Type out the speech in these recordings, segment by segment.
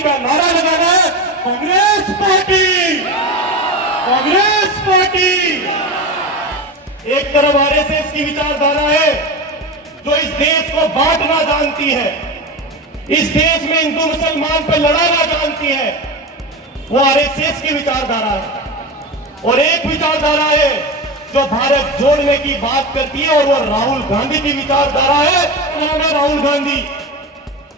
का नारा लगाना है, कांग्रेस पार्टी, कांग्रेस पार्टी। एक तरफ आरएसएस की विचारधारा है जो इस देश को बांटना जानती है, इस देश में हिंदू मुसलमान पर लड़ाना जानती है, वो आरएसएस की विचारधारा है। और एक विचारधारा है जो भारत जोड़ने की बात करती है, और वो राहुल गांधी की विचारधारा है। नाम है राहुल गांधी,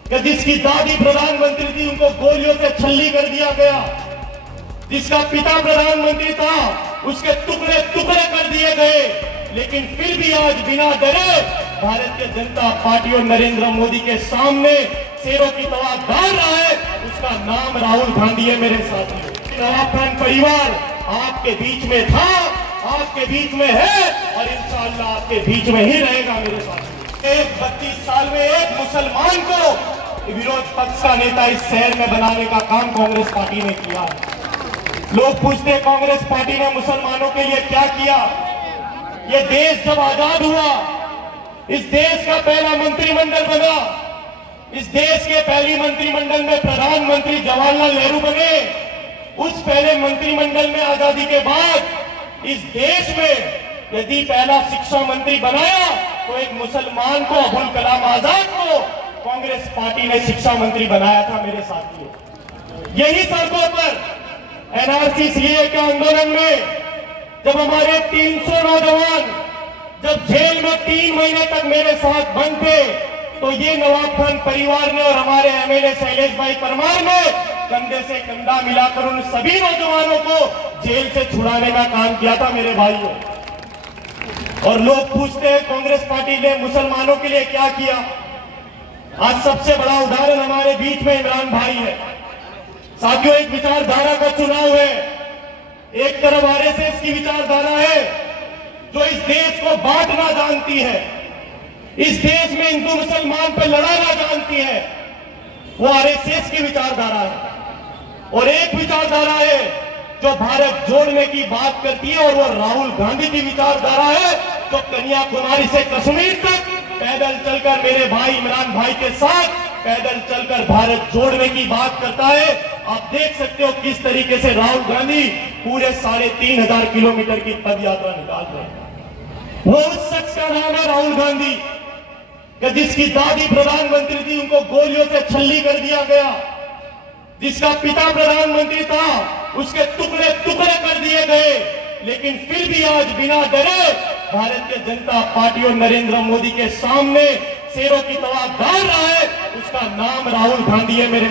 कि जिसकी दादी प्रधानमंत्री थी उनको गोलियों से छल्ली कर दिया गया, जिसका पिता प्रधानमंत्री था उसके टुकड़े टुकड़े कर दिए गए, लेकिन फिर भी आज बिना डरे भारतीय जनता पार्टी और नरेंद्र मोदी के सामने शेरों की तरह दौड़ रहा है। उसका नाम राहुल गांधी है। मेरे साथियों, नवाब खान परिवार आपके बीच में था, आपके बीच में है, और इंशाअल्लाह आपके बीच में ही रहेगा। मेरे साथियों, 32 साल में एक मुसलमान को विरोध पक्ष का नेता इस शहर में बनाने का काम कांग्रेस पार्टी ने किया। लोग पूछते हैं कांग्रेस पार्टी ने मुसलमानों के लिए क्या किया। ये देश जब आजाद हुआ, इस देश का पहला मंत्रिमंडल बना, इस देश के पहली मंत्रिमंडल में प्रधानमंत्री जवाहरलाल नेहरू बने। उस पहले मंत्रिमंडल में आजादी के बाद इस देश में यदि पहला शिक्षा मंत्री बनाया तो एक मुसलमान को, अबुल कलाम आजाद को कांग्रेस पार्टी ने शिक्षा मंत्री बनाया था। मेरे साथियों, यही सड़कों पर एनआरसी सीए के आंदोलन में जब हमारे 300 नौजवान जब जेल में 3 महीने तक मेरे साथ बंद थे, तो ये नवाब खान परिवार ने और हमारे एमएलए शैलेश भाई परमार ने कंधे से कंधा मिलाकर उन सभी नौजवानों को जेल से छुड़ाने का काम किया था। मेरे भाइयों, और लोग पूछते हैं कांग्रेस पार्टी ने मुसलमानों के लिए क्या किया। आज सबसे बड़ा उदाहरण हमारे बीच में इमरान भाई है। साथियों, एक विचारधारा का चुनाव है। एक तरफ आरएसएस की विचारधारा है जो इस देश को बांटना जानती है, इस देश में हिंदू मुसलमान पर लड़ाना जानती है, वो आरएसएस की विचारधारा है। और एक विचारधारा है जो भारत जोड़ने की बात करती है, और वो राहुल गांधी की विचारधारा है जो कन्याकुमारी से कश्मीर तक पैदल चलकर मेरे भाई इमरान भाई के साथ पैदल चलकर भारत जोड़ने की बात करता है। आप देख सकते हो किस तरीके से राहुल गांधी पूरे 3,500 किलोमीटर की पद यात्रा निकाल रहे हैं। वो उस शख्स का नाम है राहुल गांधी, कि जिसकी दादी प्रधानमंत्री थी उनको गोलियों से छल्ली कर दिया गया, जिसका पिता प्रधानमंत्री था उसके टुकड़े टुकड़े कर दिए गए, लेकिन फिर भी आज बिना डरे भारतीय जनता पार्टी और नरेंद्र मोदी के सामने शेरों की तरह दौड़ रहा है। उसका नाम राहुल गांधी है। मेरे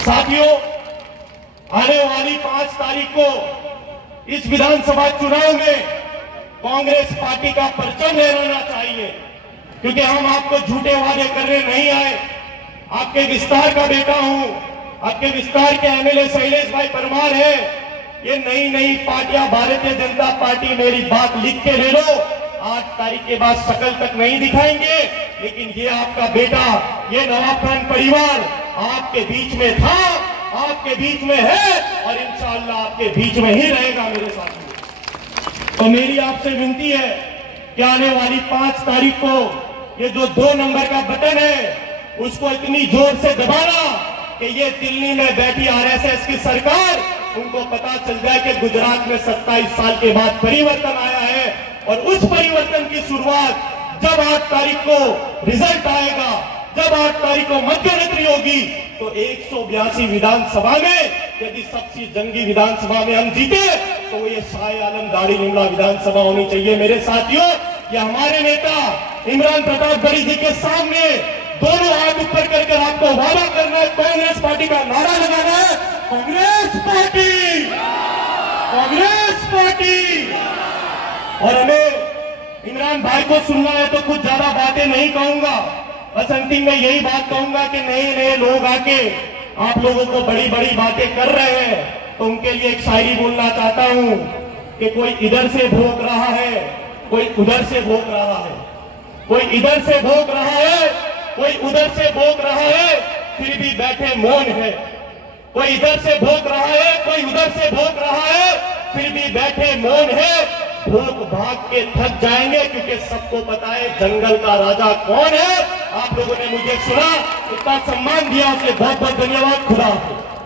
साथियों, आने वाली 5 तारीख को इस विधानसभा चुनाव में कांग्रेस पार्टी का परचम लहराना चाहिए, क्योंकि हम आपको झूठे वादे करने नहीं आए। आपके विस्तार का बेटा हूं, आपके विस्तार के एमएलए शैलेश भाई परमार है। ये नई नई पार्टियां, भारतीय जनता पार्टी, मेरी बात लिख के ले लो, 8 तारीख के बाद शकल तक नहीं दिखाएंगे, लेकिन ये आपका बेटा, ये नवाब खान परिवार आपके बीच में था, आपके बीच में है, और इंशाअल्लाह आपके बीच में ही रहेगा। मेरे साथियों, तो मेरी आपसे विनती है कि आने वाली 5 तारीख को ये जो 2 नंबर का बटन है उसको इतनी जोर से दबाना कि ये दिल्ली में बैठी आरएसएस की सरकार, उनको पता चल जाए कि गुजरात में 27 साल के बाद परिवर्तन आया है। और उस परिवर्तन की शुरुआत जब 8 तारीख को रिजल्ट आएगा, जब 8 तारीख को मध्यरात्रि होगी, तो 182 विधानसभा में यदि सबसे जंगी विधानसभा में हम जीते तो ये शाह आलम दाढ़ी निमला विधानसभा होनी चाहिए। मेरे साथियों, ये हमारे नेता इमरान प्रताप गढ़ी जी के सामने दोनों हाथ ऊपर कर आपको वादा करना है, कांग्रेस पार्टी का नारा लगाना है, कांग्रेस पार्टी, कांग्रेस पार्टी। और हमें इमरान भाई को सुनना है तो कुछ ज्यादा बातें नहीं कहूंगा, बस अंतिम में यही बात कहूंगा कि नए नए लोग आके आप लोगों को बड़ी बड़ी बातें कर रहे हैं, तो उनके लिए एक शायरी बोलना चाहता हूं कि कोई इधर से भोंक रहा है, कोई उधर से भोंक रहा है, कोई इधर से भोंक रहा है, कोई उधर से भोंक रहा है, फिर भी बैठे मौन है। कोई इधर से भोंक रहा है, कोई उधर से भोंक रहा है, फिर भी बैठे मौन है। भोंक भाग के थक जाएंगे, क्योंकि सबको पता है जंगल का राजा कौन है। आप लोगों ने मुझे सुना, इतना सम्मान दिया, उसके बहुत बहुत धन्यवाद। खुदा हाफिज।